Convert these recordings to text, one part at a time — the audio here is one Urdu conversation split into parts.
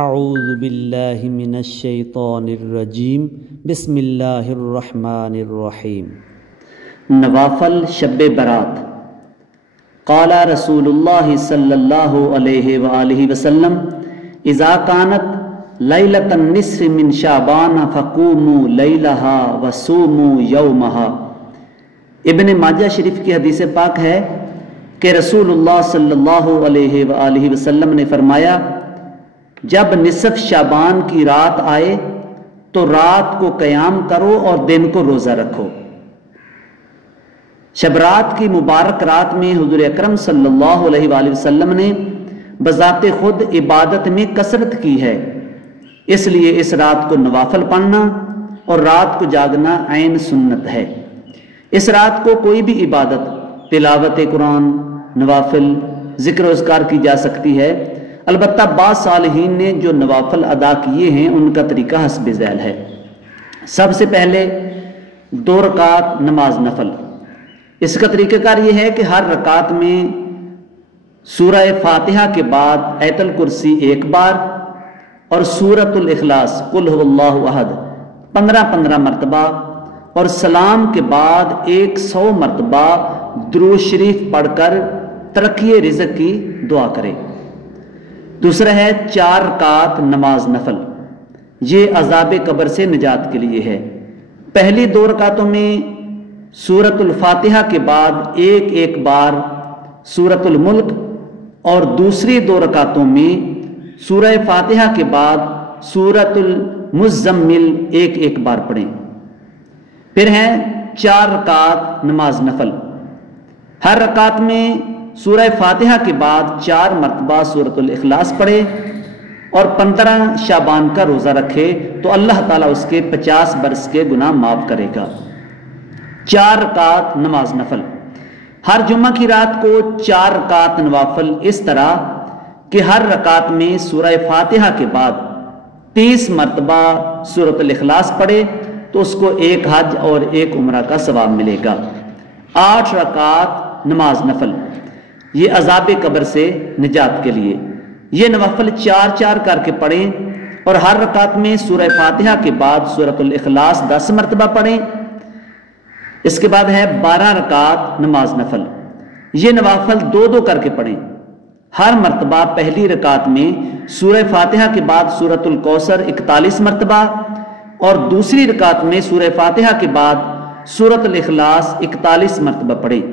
اعوذ باللہ من الشیطان الرجیم بسم اللہ الرحمن الرحیم۔ نوافل شب برات۔ قال رسول اللہ صلی اللہ علیہ وآلہ وسلم اذا کانت لیلۃ النصف من شعبان فقوموا لیلہا وصوموا یومہا۔ ابن ماجہ شریف کی حدیث پاک ہے کہ رسول اللہ صلی اللہ علیہ وآلہ وسلم نے فرمایا، جب نصف شعبان کی رات آئے تو رات کو قیام کرو اور دن کو روزہ رکھو۔ شب رات کی مبارک رات میں حضور اکرم صلی اللہ علیہ وآلہ وسلم نے بذات خود عبادت میں کثرت کی ہے، اس لیے اس رات کو نوافل پڑھنا اور رات کو جاگنا عین سنت ہے۔ اس رات کو کوئی بھی عبادت، تلاوت قرآن، نوافل، ذکر و اذکار کی جا سکتی ہے، البتہ بعض صالحین نے جو نوافل ادا کیے ہیں ان کا طریقہ حسب ذیل ہے۔ سب سے پہلے 2 رکعت نماز نفل۔ اس کا طریقہ کار یہ ہے کہ ہر رکعت میں سورہ فاتحہ کے بعد آیت الکرسی 1 بار اور سورۃ الاخلاص قل هو اللہ احد 15 مرتبہ اور سلام کے بعد 100 مرتبہ درود شریف پڑھ کر ترقی رزق کی دعا کرے۔ دوسرا ہے 4 رکعت نماز نفل، یہ عذاب قبر سے نجات کے لیے ہے۔ پہلی 2 رکعتوں میں سورۃ الفاتحہ کے بعد 1 بار سورۃ الملک اور دوسری 2 رکعتوں میں سورہ فاتحہ کے بعد سورۃ المزمل 1 بار پڑھیں۔ پھر ہیں 4 رکعت نماز نفل، ہر رکعت میں سورہ فاتحہ کے بعد 4 مرتبہ سورۃ الاخلاص پڑھے اور 15 شعبان کا روزہ رکھے تو اللہ تعالیٰ اس کے 50 برس کے گناہ معاف کرے گا۔ 4 رکعت نماز نفل۔ ہر جمعہ کی رات کو 4 رکعت نوافل، اس طرح کہ ہر رکعت میں سورہ فاتحہ کے بعد 30 مرتبہ سورۃ الاخلاص پڑھے تو اس کو 1 حج اور 1 عمرہ کا ثواب ملے گا۔ 8 رکعت نماز نفل، یہ عذاب قبر سے نجات کے لیے۔ یہ نوافل 4 کر کے پڑھیں اور ہر رکعت میں سورہ فاتحہ کے بعد سورۃ الاخلاص 10 مرتبہ پڑھیں۔ اس کے بعد ہے 12 رکعت نماز نفل، یہ نوافل 2 کر کے پڑھیں۔ ہر مرتبہ پہلی رکعت میں سورہ فاتحہ کے بعد سورۃ الکوثر 41 مرتبہ اور دوسری رکعت میں سورہ فاتحہ کے بعد سورۃ الاخلاص 41 مرتبہ پڑھیں۔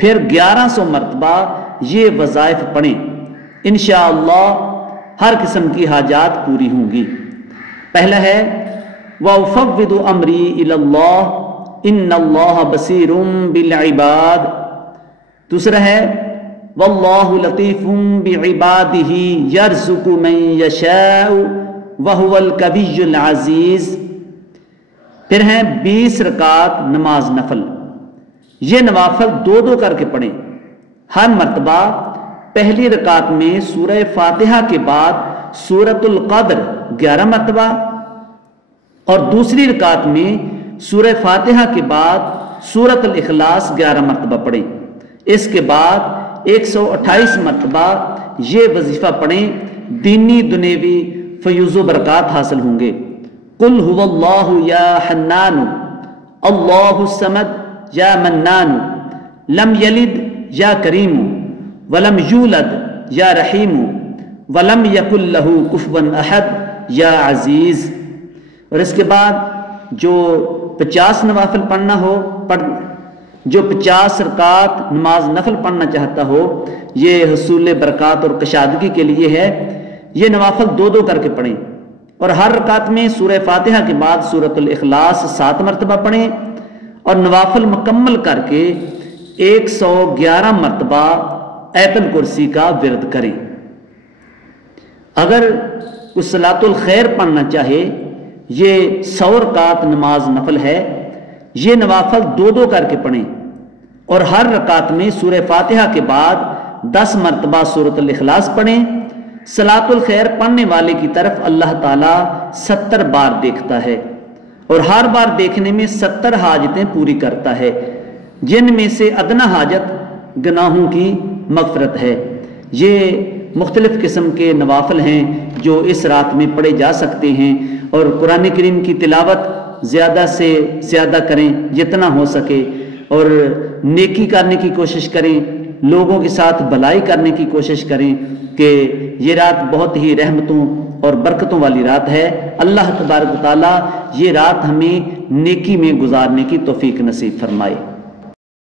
پھر 1100 مرتبہ یہ وظائف پڑھیں، انشاءاللہ ہر قسم کی حاجات پوری ہوں گی۔ پہلا ہے وَأُفَوِّضُ أَمْرِي إِلَى اللَّهِ إِنَّ اللَّهَ بَصِيرٌ بِالْعِبَادِ۔ دوسرا ہے وَاللَّهُ لَطِيفٌ بِعِبَادِهِ يَرْزُقُ مَن يَشَاءُ وَهُوَ الْقَوِيُّ الْعَزِيزُ۔ پھر ہیں 20 رکعت نماز نفل، یہ نوافل 2 کر کے پڑھیں۔ ہر مرتبہ پہلی رکعت میں سورہ فاتحہ کے بعد سورۃ القدر 11 مرتبہ اور دوسری رکعت میں سورہ فاتحہ کے بعد سورۃ الاخلاص 11 مرتبہ پڑھیں۔ اس کے بعد 128 مرتبہ یہ وظیفہ پڑھیں، دینی دنیوی فیوز و برکات حاصل ہوں گے۔ قل هو اللہ یا حنان اللہ الصمد یا منان لم یلد یا کریم ولم یولد یا رحیم ولم یکن لہ کفوا احد یا عزیز۔ اور اس کے بعد جو 50 نوافل پڑھنا ہو جو 50 رکعت نماز نفل پڑھنا چاہتا ہو، یہ حصول برکات اور کشادگی کے لیے ہے، یہ نوافل 2 کر کے پڑھیں اور ہر رکعت میں سورہ فاتحہ کے بعد سورۃ الاخلاص 7 مرتبہ پڑھیں اور نوافل مکمل کر کے 111 مرتبہ آیت الکرسی کا ورد کریں۔ اگر کوئی صلاۃ الخیر پڑھنا چاہے، یہ 100 رکعت نماز نفل ہے، یہ نوافل 2 کر کے پڑھیں اور ہر رکعت میں سورہ فاتحہ کے بعد 10 مرتبہ سورۃ الاخلاص پڑھیں۔ صلاۃ الخیر پڑھنے والے کی طرف اللہ تعالیٰ 70 بار دیکھتا ہے اور ہر بار دیکھنے میں 70 حاجتیں پوری کرتا ہے، جن میں سے ادنا حاجت گناہوں کی مغفرت ہے۔ یہ مختلف قسم کے نوافل ہیں جو اس رات میں پڑھے جا سکتے ہیں، اور قرآن کریم کی تلاوت زیادہ سے زیادہ کریں جتنا ہو سکے، اور نیکی کرنے کی کوشش کریں، لوگوں کے ساتھ بھلائی کرنے کی کوشش کریں کہ یہ رات بہت ہی رحمتوں اور برکتوں والی رات ہے۔ اللہ تبارک و تعالیٰ یہ رات ہمیں نیکی میں گزارنے کی توفیق نصیب فرمائے۔